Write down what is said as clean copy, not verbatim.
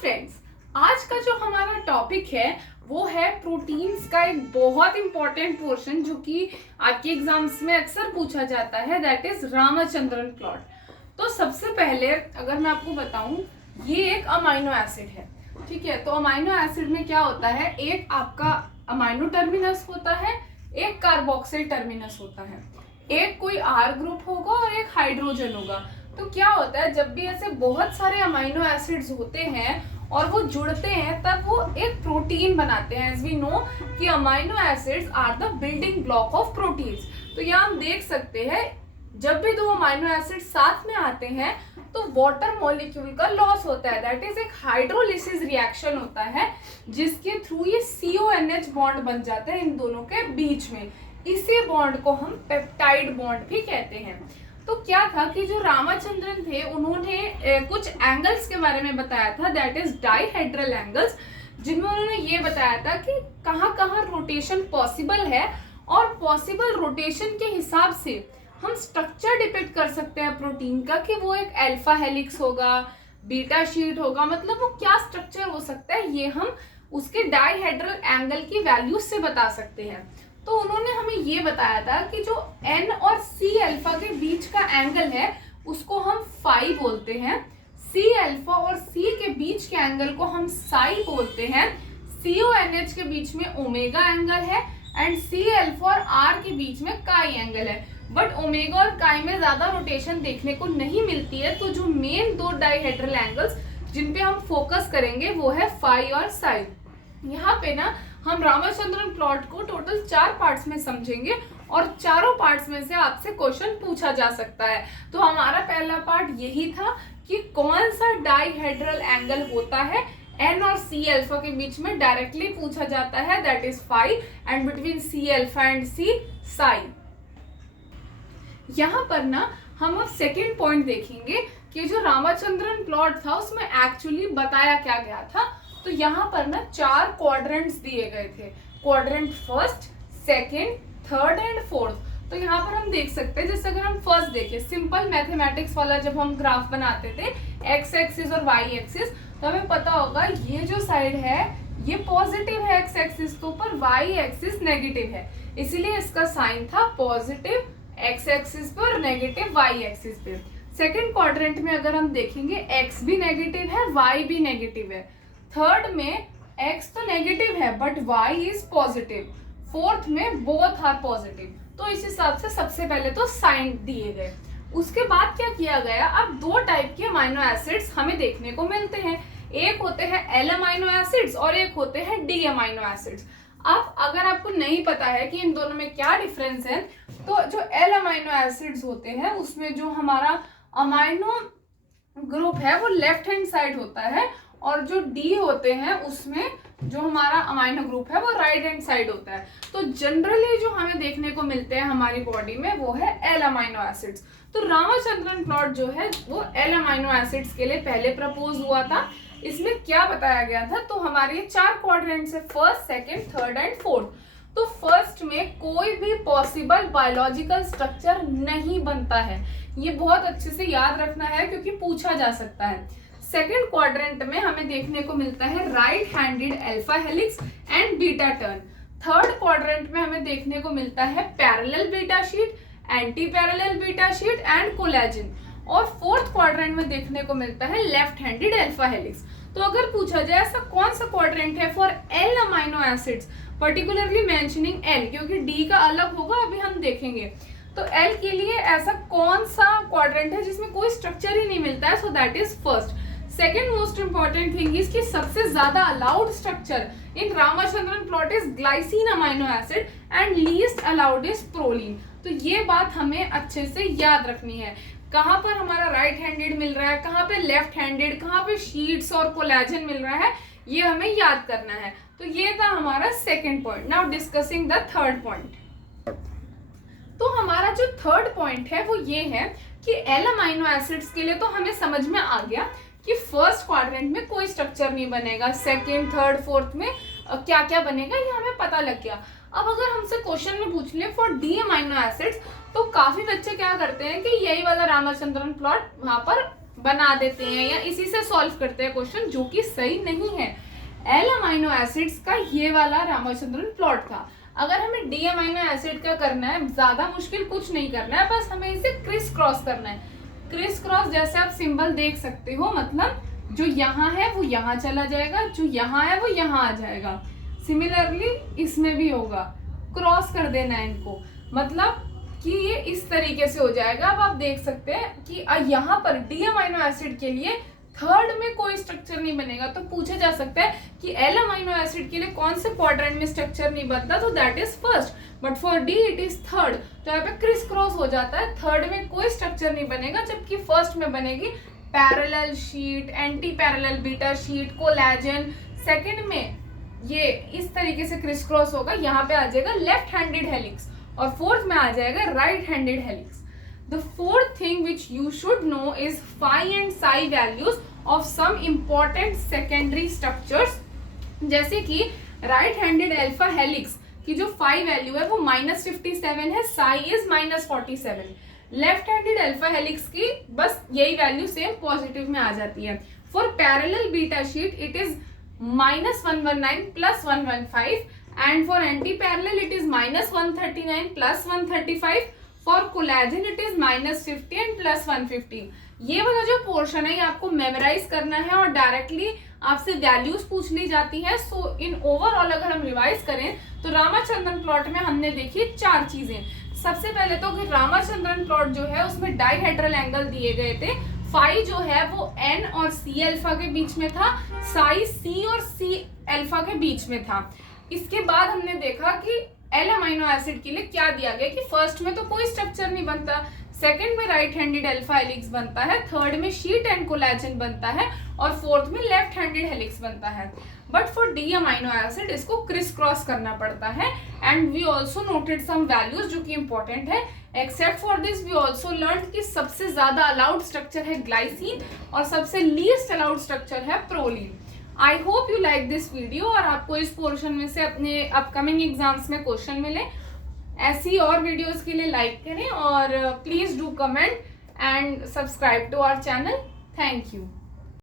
Friends, आज का जो हमारा टॉपिक है वो है प्रोटीन्स का एक बहुत इंपॉर्टेंट पोर्शन जो कि आपके एग्जाम्स में अक्सर पूछा जाता है, दैट इज रामचंद्रन प्लॉट। तो सबसे पहले अगर मैं आपको बताऊं, ये एक अमाइनो एसिड है, ठीक है। तो अमाइनो एसिड में क्या होता है, एक आपका अमाइनो टर्मिनस होता है, एक कार्बोक्सिल टर्मिनस होता है, एक कोई आर ग्रुप होगा और एक हाइड्रोजन होगा। तो क्या होता है, जब भी ऐसे बहुत सारे अमाइनो एसिड्स होते हैं और वो जुड़ते हैं तब वो एक प्रोटीन बनाते हैं। एज वी नो कि amino acids are the building block of proteins. तो यहाँ हम देख सकते हैं, जब भी दो अमाइनो एसिड साथ में आते हैं तो वाटर मॉलिक्यूल का लॉस होता है, दैट इज एक हाइड्रोलिसिस रिएक्शन होता है जिसके थ्रू ये CONH बॉन्ड बन जाता है इन दोनों के बीच में। इसी बॉन्ड को हम पेप्टाइड बॉन्ड भी कहते हैं। तो क्या था कि जो रामचंद्रन थे उन्होंने कुछ एंगल्स के बारे में बताया था, दैट इज डाइहेड्रल एंगल्स, जिनमें उन्होंने ये बताया था कि कहाँ कहाँ रोटेशन पॉसिबल है और पॉसिबल रोटेशन के हिसाब से हम स्ट्रक्चर डिपेक्ट कर सकते हैं प्रोटीन का कि वो एक अल्फा हेलिक्स होगा, बीटा शीट होगा, मतलब वो क्या स्ट्रक्चर हो सकता है, ये हम उसके डाइहेड्रल एंगल की वैल्यूज से बता सकते हैं। तो उन्होंने हमें ये बताया था कि जो N और C अल्फा के बीच का एंगल है उसको हम फाई बोलते हैं, C अल्फा और C के बीच के एंगल को हम साई बोलते हैं, CONH के बीच में ओमेगा एंगल है एंड C अल्फा और R के बीच में काई एंगल है। बट ओमेगा और काई में ज्यादा रोटेशन देखने को नहीं मिलती है, तो जो मेन दो डाइहेड्रल एंगल्स जिन पे हम फोकस करेंगे वो है फाई और साई। यहाँ पे ना हम रामचंद्रन प्लॉट को टोटल 4 पार्ट्स में समझेंगे और चारों पार्ट्स में से आपसे क्वेश्चन पूछा जा सकता है। तो हमारा पहला पार्ट यही था कि कौन सा डाइहेड्रल एंगल होता है N और C अल्फा के बीच में, डायरेक्टली पूछा जाता है, that is phi, and between C alpha and C psi. यहाँ पर ना हम अब सेकेंड पॉइंट देखेंगे कि जो रामचंद्रन प्लॉट था उसमें एक्चुअली बताया क्या गया था। तो यहाँ पर ना 4 क्वाड्रेंट्स दिए गए थे, quadrant first, second, third and fourth. तो यहाँ पर हम देख सकते हैं, जैसे अगर हम फर्स्ट देखें, सिंपल मैथमेटिक्स वाला जब हम ग्राफ बनाते थे एक्स एक्सिस और वाई एक्सिस, तो हमें पता होगा ये जो साइड है ये पॉजिटिव है एक्स एक्सिस, तो पर वाई एक्सिस नेगेटिव है, इसीलिए इसका साइन था पॉजिटिव एक्स एक्सिस पे और नेगेटिव वाई एक्सिस पे। सेकेंड क्वाड्रेंट में अगर हम देखेंगे एक्स भी नेगेटिव है, वाई भी नेगेटिव है। थर्ड में x तो नेगेटिव है but y is positive. Fourth में बोथ आर पॉजिटिव। तो इस हिसाब से सबसे पहले तो साइन दिए गए। उसके बाद क्या किया गया, अब 2 टाइप के अमाइनो एसिड्स हमें देखने को मिलते हैं, एक होते हैं L अमाइनो एसिड्स और एक होते हैं D अमाइनो एसिड्स। अब अगर आपको नहीं पता है कि इन दोनों में क्या डिफरेंस है, तो जो L अमाइनो एसिड्स होते हैं उसमें जो हमारा अमाइनो ग्रुप है वो लेफ्ट हैंड साइड होता है और जो D होते हैं उसमें जो हमारा अमाइनो ग्रुप है वो राइट हैंड साइड होता है। तो जनरली जो हमें देखने को मिलते हैं हमारी बॉडी में वो है L अमाइनो एसिड्स। तो रामचंद्रन प्लॉट जो है वो L अमाइनो एसिड्स के लिए पहले प्रपोज हुआ था। इसमें क्या बताया गया था, तो हमारे 4 क्वाड्रेंट्स है, first, second, third and fourth. तो फर्स्ट में कोई भी पॉसिबल बायोलॉजिकल स्ट्रक्चर नहीं बनता है, ये बहुत अच्छे से याद रखना है क्योंकि पूछा जा सकता है। सेकेंड क्वाड्रेंट में हमें देखने को मिलता है right handed alpha helix and beta turn. Third quadrant में हमें देखने को मिलता है parallel beta sheet, anti parallel beta sheet and collagen. और फोर्थ क्वाड्रेंट में देखने को मिलता है लेफ्ट हैंडेड अल्फा हेलिक्स। तो अगर पूछा जाए ऐसा कौन सा क्वाड्रेंट है for L amino acids, particularly mentioning L, क्योंकि D का अलग होगा अभी हम देखेंगे, तो L के लिए ऐसा कौन सा क्वाड्रेंट है जिसमें कोई स्ट्रक्चर ही नहीं मिलता है, so that is first. Second most important thing is कि सबसे ज्यादा allowed structure in Ramachandran plot is glycine amino acid and least allowed is proline. तो ये बात हमें अच्छे से याद रखनी है, कहाँ पर हमारा राइट हैंडेड मिल रहा है, कहाँ पे लेफ्ट हैंडेड, कहाँ पे शीट्स और कोलेजन मिल रहा है, ये हमें याद करना है। तो ये था हमारा second point. Now discussing the third point. तो हमारा जो थर्ड पॉइंट है वो ये है कि L अमाइनो एसिड्स के लिए तो हमें समझ में आ गया कि फर्स्ट क्वाड्रेंट में कोई स्ट्रक्चर नहीं बनेगा, सेकेंड, थर्ड, फोर्थ में क्या क्या बनेगा ये हमें पता लग गया। अब अगर हमसे क्वेश्चन में पूछ ले फॉर D अमाइनो एसिड्स, तो काफी बच्चे क्या करते हैं कि यही वाला रामचंद्रन प्लॉट वहां पर बना देते हैं या इसी से सॉल्व करते हैं क्वेश्चन, जो कि सही नहीं है। एल अमीनो एसिड्स का ये वाला रामचंद्रन प्लॉट था। अगर हमें डी अमीनो एसिड का करना है, ज्यादा मुश्किल कुछ नहीं करना है, बस हमें इसे क्रिस क्रॉस करना है। क्रिस क्रॉस जैसे आप सिंबल देख सकते हो, मतलब जो यहाँ है वो यहाँ चला जाएगा, जो यहाँ है वो यहाँ आ जाएगा। सिमिलरली इसमें भी होगा, क्रॉस कर देना है इनको, मतलब कि ये इस तरीके से हो जाएगा। अब आप देख सकते हैं कि यहाँ पर डी अमीनो एसिड के लिए थर्ड में कोई स्ट्रक्चर नहीं बनेगा, तो पूछा जा सकता है कि एल अमीनो एसिड के लिए कौन से क्वाड्रेंट में स्ट्रक्चर नहीं बनता, तो that is first, but for D it is third. तो यहाँ पे क्रिस क्रॉस हो जाता है, थर्ड में कोई स्ट्रक्चर नहीं बनेगा, जबकि फर्स्ट में बनेगी parallel sheet, anti parallel beta sheet, collagen. Second में ये इस तरीके से क्रिस क्रॉस होगा, यहाँ पे आ जाएगा लेफ्ट हैंडेड हेलिक्स, और फोर्थ में आ जाएगा right handed helix. The fourth thing which you should know is phi and psi values of some important secondary structures, जैसे कि राइट हैंडेड अल्फा हेलिक्स की जो फाई वैल्यू है वो -57 है, Sai is -47। Left handed alpha helix की बस यही वैल्यू सेम पॉजिटिव में आ जाती है। For parallel beta sheet it is -119 + 115, and for anti-parallel it is -139 + 135, for collagen it is -50 and + 115। ये वाला जो पोर्शन है ये आपको मेमोराइज करना है और डायरेक्टली आपसे वैल्यूज पूछ ली जाती है। सो इन ओवरऑल अगर हम रिवाइज करें तो रामचंद्रन प्लॉट में हमने देखी 4 चीजें। सबसे पहले तो कि रामचंद्रन प्लॉट जो है उसमें डाइहेड्रल एंगल दिए गए थे। फाई जो है वो एन और सी अल्फा के बीच में था, साई सी और सी अल्फा के बीच में था। इसके बाद हमने देखा कि एल अमीनो एसिड के लिए क्या दिया गया कि फर्स्ट में तो कोई स्ट्रक्चर नहीं बनता, सेकंड में राइट हैंडेड अल्फा हेलिक्स बनता है, थर्ड में शीट एंड कोलैजन बनता है, और फोर्थ में लेफ्ट हैंडेड हेलिक्स बनता है। But for D amino acid इसको क्रिस क्रॉस करना पड़ता है। And we also noted some values जो कि इंपॉर्टेंट है। Except for this we also learn कि सबसे ज्यादा अलाउड स्ट्रक्चर है ग्लाइसिन और सबसे लीस्ट अलाउड स्ट्रक्चर है proline. I hope you like this video और आपको इस पोर्शन में से अपने अपकमिंग एग्जाम्स में क्वेश्चन मिले। ऐसी और वीडियोस के लिए लाइक करें और please do comment and subscribe to our channel. Thank you.